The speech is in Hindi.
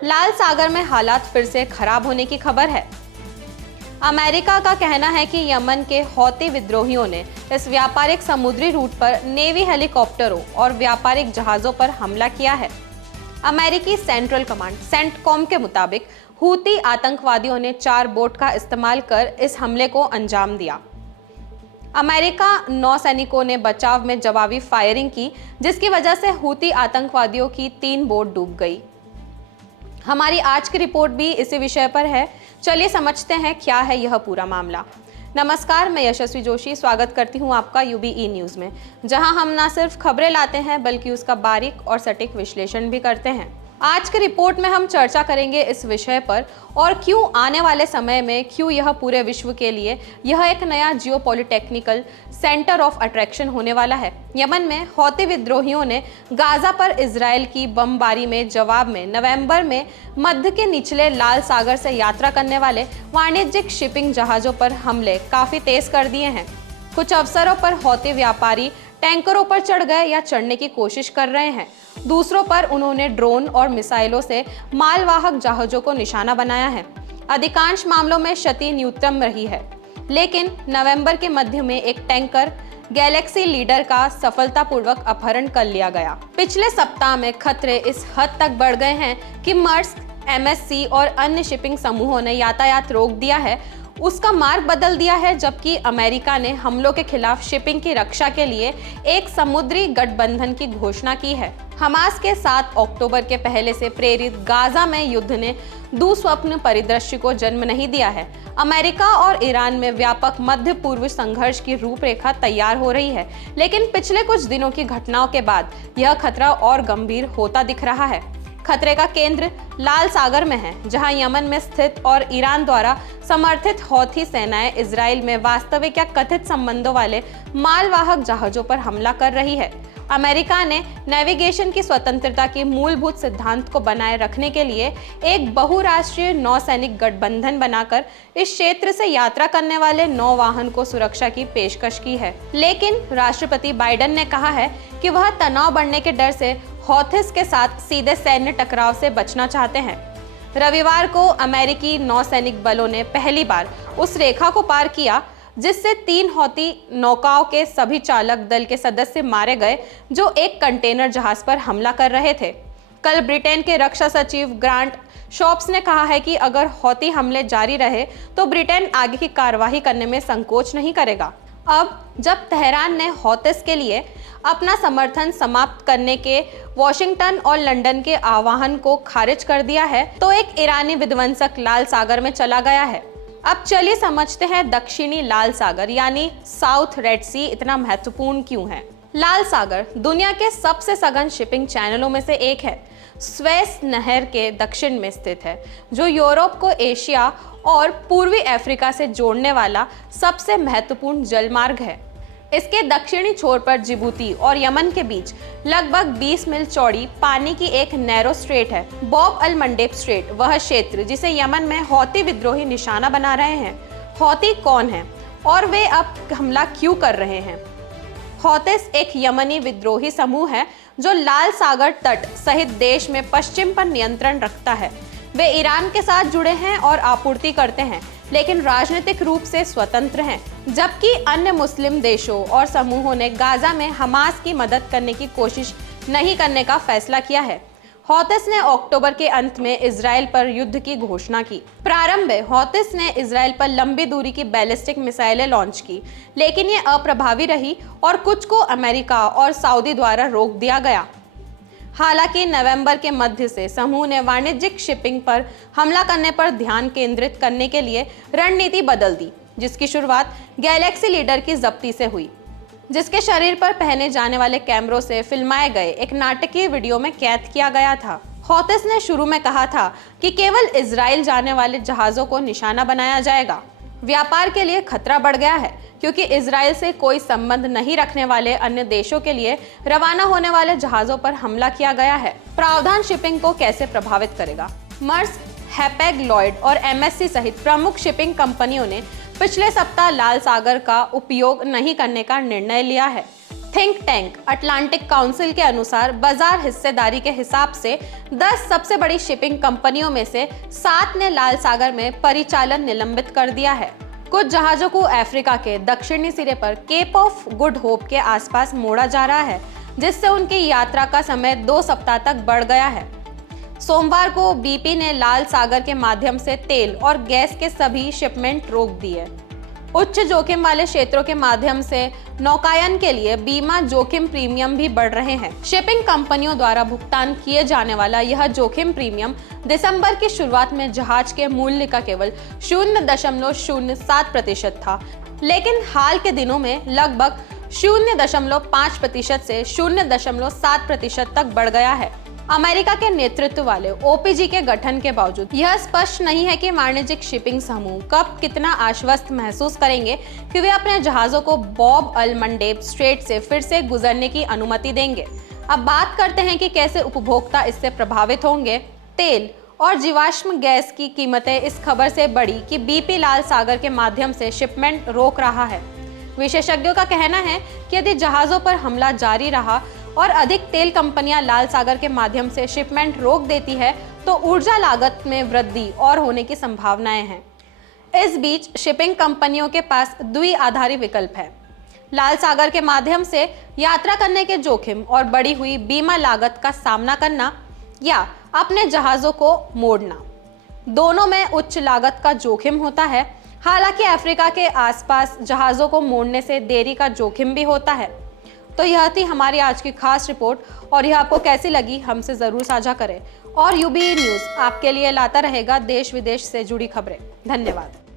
लाल सागर में हालात फिर से खराब होने की खबर है। अमेरिका का कहना है कि यमन के हौती विद्रोहियों ने इस व्यापारिक समुद्री रूट पर नेवी हेलीकॉप्टरों और व्यापारिक जहाजों पर हमला किया है। अमेरिकी सेंट्रल कमांड सेंटकॉम के मुताबिक हूती आतंकवादियों ने 4 बोट का इस्तेमाल कर इस हमले को अंजाम दिया। अमेरिका नौसैनिकों ने बचाव में जवाबी फायरिंग की, जिसकी वजह से हूती आतंकवादियों की 3 बोट डूब गई। हमारी आज की रिपोर्ट भी इसी विषय पर है। चलिए समझते हैं क्या है यह पूरा मामला। नमस्कार, मैं यशस्वी जोशी स्वागत करती हूं आपका यूबीई न्यूज़ में, जहां हम न सिर्फ खबरें लाते हैं बल्कि उसका बारीक और सटीक विश्लेषण भी करते हैं। आज की रिपोर्ट में हम चर्चा करेंगे इस विषय पर और क्यों आने वाले समय में क्यों यह पूरे विश्व के लिए यह एक नया जियोपॉलिटिकल सेंटर ऑफ अट्रैक्शन होने वाला है। यमन में हौती विद्रोहियों ने गाजा पर इजरायल की बमबारी में जवाब में नवंबर में मध्य के निचले लाल सागर से यात्रा करने वाले वाणिज्यिक शिपिंग जहाजों पर हमले काफी तेज कर दिए हैं। कुछ अवसरों पर हौती व्यापारी टैंकरों पर चढ़ गए या चढ़ने की कोशिश कर रहे हैं। दूसरों पर उन्होंने ड्रोन और मिसाइलों से मालवाहक जहाजों को निशाना बनाया है। अधिकांश मामलों में क्षति न्यूनतम रही है, लेकिन नवंबर के मध्य में एक टैंकर गैलेक्सी लीडर का सफलतापूर्वक अपहरण कर लिया गया। पिछले सप्ताह में खतरे इस हद तक बढ़ गए हैं कि मर्स्क, एमएससी और अन्य शिपिंग समूहों ने यातायात रोक दिया है, उसका मार्ग बदल दिया है, जबकि अमेरिका ने हमलों के खिलाफ शिपिंग की रक्षा के लिए एक समुद्री गठबंधन की घोषणा की है। हमास के 7 अक्टूबर के पहले से प्रेरित गाजा में युद्ध ने दुस्वप्न परिदृश्य को जन्म नहीं दिया है। अमेरिका और ईरान में व्यापक मध्य पूर्व संघर्ष की रूपरेखा तैयार हो रही है, लेकिन पिछले कुछ दिनों की घटनाओं के बाद यह खतरा और गंभीर होता दिख रहा है। खतरे का केंद्र लाल सागर में है, जहां यमन में स्थित और ईरान द्वारा समर्थित हौथी सेनाएं इजराइल में वास्तविक या कथित संबंधों वाले मालवाहक जहाजों पर हमला कर रही है। अमेरिका ने नेविगेशन की स्वतंत्रता की मूलभूत सिद्धांत को बनाए रखने के लिए एक बहुराष्ट्रीय नौसैनिक गठबंधन बनाकर इस क्षेत्र से यात्रा करने वाले नौवाहन को सुरक्षा की पेशकश की है। लेकिन राष्ट्रपति बाइडेन ने कहा है कि वह तनाव बढ़ने के डर से हौथिस के साथ सीधे सैन्य टकराव से बचना चाहते हैं। रविवार को अमेरिकी नौसैनिक बलों ने पहली बार उस रेखा को पार किया जिससे 3 हौती नौकाओं के सभी चालक दल के सदस्य मारे गए, जो एक कंटेनर जहाज पर हमला कर रहे थे। कल ब्रिटेन के रक्षा सचिव ग्रांट शॉप्स ने कहा है कि अगर हौती हमले जारी रहे तो ब्रिटेन आगे की कार्रवाई करने में संकोच नहीं करेगा। अब जब तेहरान ने हौथिस के लिए अपना समर्थन समाप्त करने के वॉशिंगटन और लंदन के आह्वान को खारिज कर दिया है, तो एक ईरानी विध्वंसक लाल सागर में चला गया है। अब चलिए समझते हैं दक्षिणी लाल सागर यानी साउथ रेड सी इतना महत्वपूर्ण क्यों है। लाल सागर दुनिया के सबसे सघन शिपिंग चैनलों में से एक है। स्वेस नहर के दक्षिण में स्थित है, जो यूरोप को एशिया और पूर्वी अफ्रीका से जोड़ने वाला सबसे महत्वपूर्ण जलमार्ग है। इसके दक्षिणी छोर पर जिबूती और यमन के बीच लगभग 20 मील चौड़ी पानी की एक नैरो स्ट्रेट है, बॉब अल मंडेब स्ट्रेट, वह क्षेत्र जिसे यमन में हौती विद्रोही निशाना बना रहे हैं। हौती कौन है और वे अब हमला क्यों कर रहे हैं? हौथिस एक यमनी विद्रोही समूह है जो लाल सागर तट सहित देश में पश्चिम पर नियंत्रण रखता है। वे ईरान के साथ जुड़े हैं और आपूर्ति करते हैं, लेकिन राजनीतिक रूप से स्वतंत्र हैं, जबकि अन्य मुस्लिम देशों और समूहों ने गाजा में हमास की मदद करने की कोशिश नहीं करने का फैसला किया है। हौथिस ने अक्टूबर के अंत में इजराइल पर युद्ध की घोषणा की। प्रारंभ में हौथिस ने इजराइल पर लंबी दूरी की बैलिस्टिक मिसाइलें लॉन्च की, लेकिन ये अप्रभावी रही और कुछ को अमेरिका और सऊदी द्वारा रोक दिया गया। हालांकि नवंबर के मध्य से समूह ने वाणिज्यिक शिपिंग पर हमला करने पर ध्यान केंद्रित करने के लिए रणनीति बदल दी, जिसकी शुरुआत गैलेक्सी लीडर की जब्ती से हुई, जिसके शरीर पर पहने जाने वाले कैमरों से फिल्माए गए एक नाटकीय वीडियो में कैद किया गया था। हौथिस ने शुरू में कहा था कि केवल इजराइल जाने वाले जहाजों को निशाना बनाया जाएगा। व्यापार के लिए खतरा बढ़ गया है, क्योंकि इजराइल से कोई संबंध नहीं रखने वाले अन्य देशों के लिए रवाना होने वाले जहाजों पर हमला किया गया है। प्रावधान शिपिंग को कैसे प्रभावित करेगा? मर्स्क, हैपेग लॉयड और एमएससी सहित प्रमुख शिपिंग कंपनियों ने पिछले सप्ताह लाल सागर का उपयोग नहीं करने का निर्णय लिया है। थिंक टैंक अटलांटिक काउंसिल के अनुसार बाजार हिस्सेदारी के हिसाब से 10 सबसे बड़ी शिपिंग कंपनियों में से 7 ने लाल सागर में परिचालन निलंबित कर दिया है। कुछ जहाजों को अफ्रीका के दक्षिणी सिरे पर केप ऑफ गुड होप के आसपास मोड़ा जा रहा है, जिससे उनकी यात्रा का समय 2 सप्ताह तक बढ़ गया है। सोमवार को बीपी ने लाल सागर के माध्यम से तेल और गैस के सभी शिपमेंट रोक दिए। उच्च जोखिम वाले क्षेत्रों के माध्यम से नौकायन के लिए बीमा जोखिम प्रीमियम भी बढ़ रहे हैं। शिपिंग कंपनियों द्वारा भुगतान किए जाने वाला यह जोखिम प्रीमियम दिसंबर की शुरुआत में जहाज के मूल्य का केवल 0.07% था, लेकिन हाल के दिनों में लगभग 0.5% से 0.7% तक बढ़ गया है। अमेरिका के नेतृत्व वाले ओपीजी के गठन के बावजूद यह स्पष्ट नहीं है कि वाणिज्यिक शिपिंग समूह कब कितना आश्वस्त महसूस करेंगे कि वे अपने जहाजों को बॉब अल-मंडेब स्ट्रेट से फिर से गुजरने की अनुमति देंगे। अब बात करते हैं कि कैसे उपभोक्ता इससे प्रभावित होंगे। तेल और जीवाश्म गैस की कीमतें इस खबर से बढ़ी कि बीपी लाल सागर के माध्यम से शिपमेंट रोक रहा है। विशेषज्ञों का कहना है कि यदि जहाजों पर हमला जारी रहा और अधिक तेल कंपनियां लाल सागर के माध्यम से शिपमेंट रोक देती है तो ऊर्जा लागत में वृद्धि और होने की संभावनाएं हैं। इस बीच शिपिंग कंपनियों के पास द्विआधारी विकल्प है: लाल सागर के माध्यम से यात्रा करने के जोखिम और बढ़ी हुई बीमा लागत का सामना करना, या अपने जहाजों को मोड़ना। दोनों में उच्च लागत का जोखिम होता है। हालांकि अफ्रीका के आसपास जहाजों को मोड़ने से देरी का जोखिम भी होता है। तो यह थी हमारी आज की खास रिपोर्ट, और यह आपको कैसी लगी हमसे ज़रूर साझा करें। और यूबी न्यूज़ आपके लिए लाता रहेगा देश विदेश से जुड़ी खबरें। धन्यवाद।